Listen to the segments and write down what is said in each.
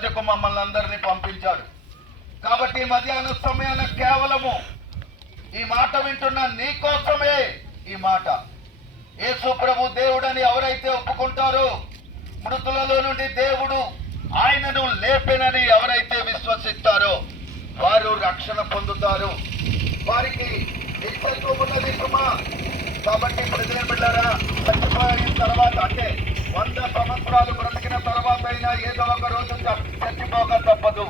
మధ్యకు మమ్మల్ని అందరినీ పంపించాడు. కాబట్టి మధ్యాహ్న సమయాన కేవలము ఈ మాట వింటున్న నీ కోసమే ఈ మాట. యేసు ప్రభు దేవుడని ఎవరైతే ఒప్పుకుంటారో, మృతులలో నుండి దేవుడు ఆయనను లేపెనని ఎవరైతే విశ్వసిస్తారో వారు రక్షణ పొందుతారు. వారికి నిత్యత్వం ఉన్నది సుమా. కాబట్టి ప్రజల బిడ్డలారా, చచ్చిపోయిన తర్వాత అంటే 100 సంవత్సరాలు బ్రతికిన తర్వాత అయినా ఏదో ఒక రోజు చచ్చిపోక తప్పదు.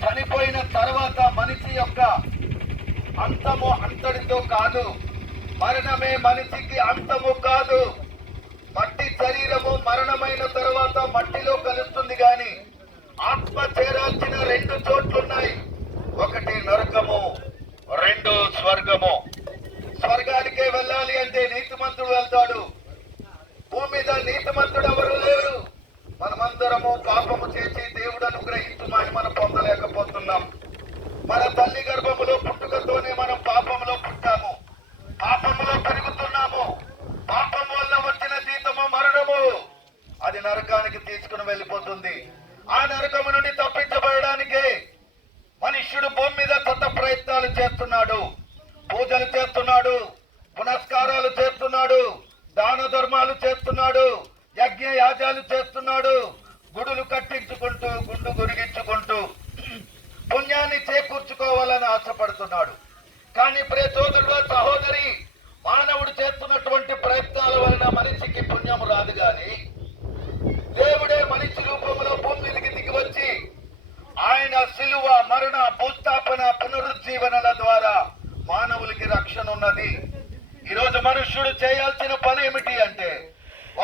చనిపోయిన తర్వాత మనిషి యొక్క అంతము అంతటితో కాదు, మరణమే మనిషికి అంతము కాదు. మట్టి శరీరము మరణమైన తర్వాత మట్టిలో కలుస్తుంది, గాని ఆత్మ చేరాల్సిన 2 చోట్లున్నాయి. ఒకటి నరకము, 2 స్వర్గము. స్వర్గానికే వెళ్ళాలి అంటే నీతిమంతుడు వెళ్తాడు. భూమి మీద నీతిమంతుడు ఎవరు లేరు. మనమందరము పాపము చేసి దేవుడు అనుగ్రహించుమని మనం పొందలేకపోతున్నాం. మన తల్లి గర్భములో పుట్టుకతోనే మనం పాపంలో పుట్టాము, పాపములో పెరుగుతున్నాము. పాపం వల్ల వచ్చిన జీతము మరణము. అది నరకానికి తీసుకుని వెళ్ళిపోతుంది. ఆ నరకము నుండి తప్పించబడడానికే మనుష్యుడు భూమి మీద కొత్త ప్రయత్నాలు చేస్తున్నాడు. పూజలు చేస్తున్నాడు, పునస్కారాలు చేస్తున్నాడు, దాన ధర్మాలు చేస్తున్నాడు, యజ్ఞ యాజాలు చేస్తున్నాడు, గుడులు కట్టించుకుంటూ గుండు గురిగించుకుంటూ పుణ్యాన్ని చేకూర్చుకోవాలని ఆశపడుతున్నాడు. కానీ ప్రియ సోదరుడు, సహోదరి, మానవుడు చేస్తున్నటువంటి ప్రయత్నాల వలన మనిషికి పుణ్యం రాదు. గాని దేవుడే మనిషి రూపంలో భూమి మీదకి దిగి వచ్చి ఆయన శిలువ, మరణ, భూస్థాపన, పునరుజ్జీవనల ద్వారా మానవులకి రక్షణ ఉన్నది. ఈరోజు మనుష్యుడు చేయాల్సిన పని ఏమిటి అంటే,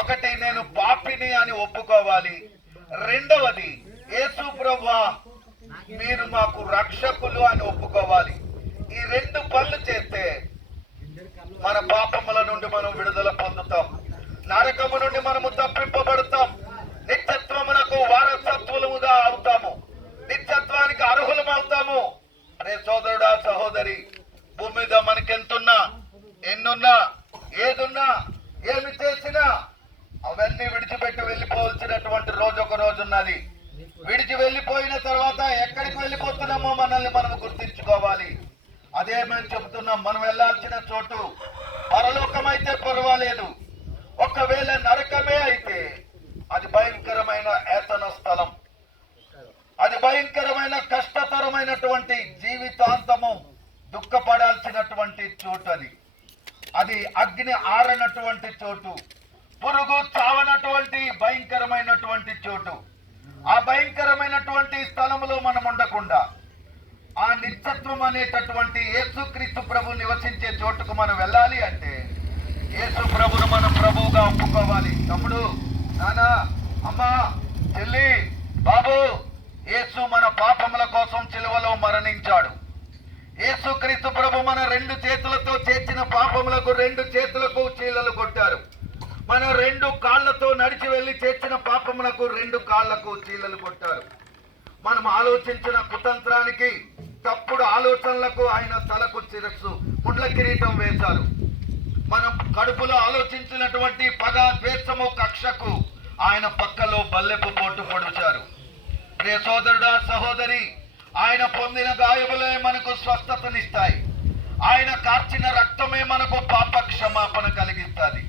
ఒకటి, నేను పాపిని అని ఒప్పుకోవాలి. రెండవది, యేసు ప్రభువా మీరు మాకు రక్షకులు అని ఒప్పుకోవాలి. ఈ 2 పనులు చేస్తే మన పాపముల నుండి మనం విడుదల పొందుతాం, నరకము నుండి మనము తప్పింపబడతాం, నిత్యత్వమునకు వారసత్వముగా అవుతాము, నిత్యత్వానికి అర్హులం అవుతాము. అరే సోదరుడా, సహోదరి, భూమి మీద మనకెంతున్నా, ఎన్నున్నా, ఏదున్నా, ఏమి చేసినా అవన్నీ విడిచిపెట్టి వెళ్ళిపోవలసినటువంటి రోజు ఒక రోజు ఉన్నది. విడిచి వెళ్ళిపోయిన తర్వాత ఎక్కడికి వెళ్ళిపోతున్నామో మనల్ని మనం గుర్తించుకోవాలి. అదే మేము చెబుతున్నాం. మనం వెళ్ళాల్సిన చోటు పరలోకం అయితే పర్వాలేదు, ఒకవేళ నరకమే అయితే అది భయంకరమైన ఏతన స్థలం, అది భయంకరమైన కష్టతరమైనటువంటి జీవితాంతము దుఃఖపడాల్సినటువంటి చోటు. అది అగ్ని ఆరనటువంటి చోటు, పురుగు చావనటువంటి భయంకరమైనటువంటి చోటు. ఆ భయంకరమైనటువంటి స్థలములో మనం ఉండకుండా ఆ నిత్యత్వం అనేటటువంటి యేసుక్రీస్తు ప్రభు నివసించే చోటుకు మనం వెళ్ళాలి అంటే యేసు ప్రభును మనం ప్రభువుగా ఒప్పుకోవాలి. తమ్ముడు, నానా, అమ్మా, చెల్లి, బాబు, యేసు మన పాపముల కోసం సిలువలో మరణించాడు. యేసుక్రీస్తు ప్రభు మన 2 చేతులతో చేసిన పాపములకు 2 చేతులకు చీలలు కొట్టారు. మన 2 కాళ్లతో నడిచి వెళ్లి చేసిన పాపములకు 2 కాళ్లకు చీలలు కొట్టారు. మనం ఆలోచించిన కుతంత్రానికి, తప్పుడు ఆలోచనలకు ఆయన తలకు శిరస్సు, ముండ్ల కిరీటం వేశారు. మనం కడుపులో ఆలోచించినటువంటి పగ, ద్వేషము, కక్షకు ఆయన పక్కలో బల్లెపు పోటు పొడిచారు. ప్రియ సోదరుడా, సహోదరి, ఆయన పొందిన గాయములే మనకు స్వస్థతనిస్తాయి. ఆయన కార్చిన రక్తమే మనకు పాప క్షమాపణ కలిగిస్తుంది.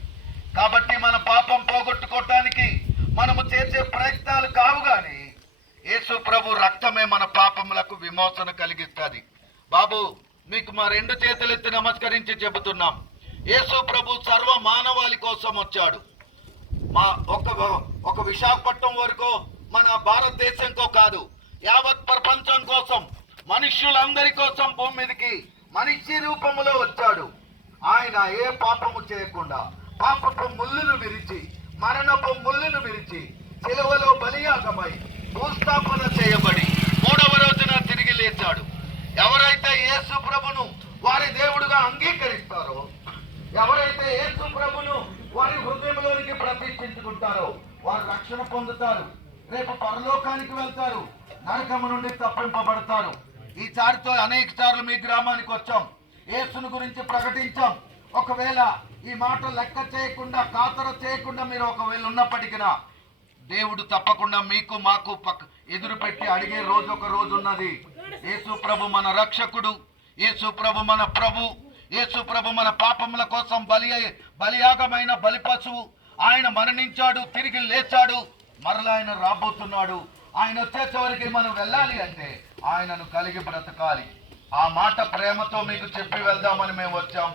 కాబట్టి మన పాపం పోగొట్టుకోవటానికి మనము చేసే ప్రయత్నాలు కావు, గాని యేసు ప్రభు రక్తమే మన పాపములకు విమోచన కలిగిస్తుంది. బాబు, మీకు మా 2 చేతులెత్తి నమస్కరించి చెబుతున్నాం. యేసు ప్రభు సర్వ మానవాళి కోసం వచ్చాడు. మా ఒక విశాఖపట్నం వరకు, మన భారతదేశంకో కాదు, యావత్ ప్రపంచం కోసం, మనుష్యులందరి కోసం భూమి మీదకి మనిషి రూపంలో వచ్చాడు. ఆయన ఏ పాపము చేయకుండా పాపపు ముళ్ళును విరిచి, మరణపు ముళ్ళును విరిచి, సిలువలో బలియాగమై భూస్థాపన చేయబడి 3వ రోజున తిరిగి లేచాడు. ఎవరైతే యేసు ప్రభును వారి దేవుడుగా అంగీకరిస్తారో, ఎవరైతే యేసు ప్రభును వారి హృదయంలోనికి ప్రతిష్ఠించుకుంటారో వారు రక్షణ పొందుతారు. రేపు పరలోకానికి వెళ్తారు, నరకము నుండి తప్పింపబడతారు. ఈ సారితో అనేక సార్లు మీ గ్రామానికి వచ్చాం, యేసును గురించి ప్రకటించాం. ఒకవేళ ఈ మాట లెక్క చేయకుండా, ఖాతరు చేయకుండా మీరు ఒకవేళ ఉన్నప్పటికీ దేవుడు తప్పకుండా మీకు, మాకు ఎదురు పెట్టి అడిగే రోజు ఒక రోజు ఉన్నది. యేసు ప్రభు మన రక్షకుడు, యేసు ప్రభు మన ప్రభు, యేసు ప్రభు మన పాపముల కోసం బలియాగమైన బలిపశువు. ఆయన మరణించాడు, తిరిగి లేచాడు, మరలా ఆయన రాబోతున్నాడు. ఆయన వచ్చే చివరికి మనం వెళ్ళాలి అంటే ఆయనను కలిగి బ్రతకాలి. ఆ మాట ప్రేమతో మీకు చెప్పి వెళ్దామని మేము వచ్చాం.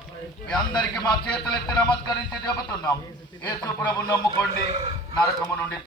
మీ అందరికీ మా చేతులెత్తి నమస్కరించి చెబుతున్నాం, యేసు ప్రభు నమ్ముకోండి, నరకము నుండి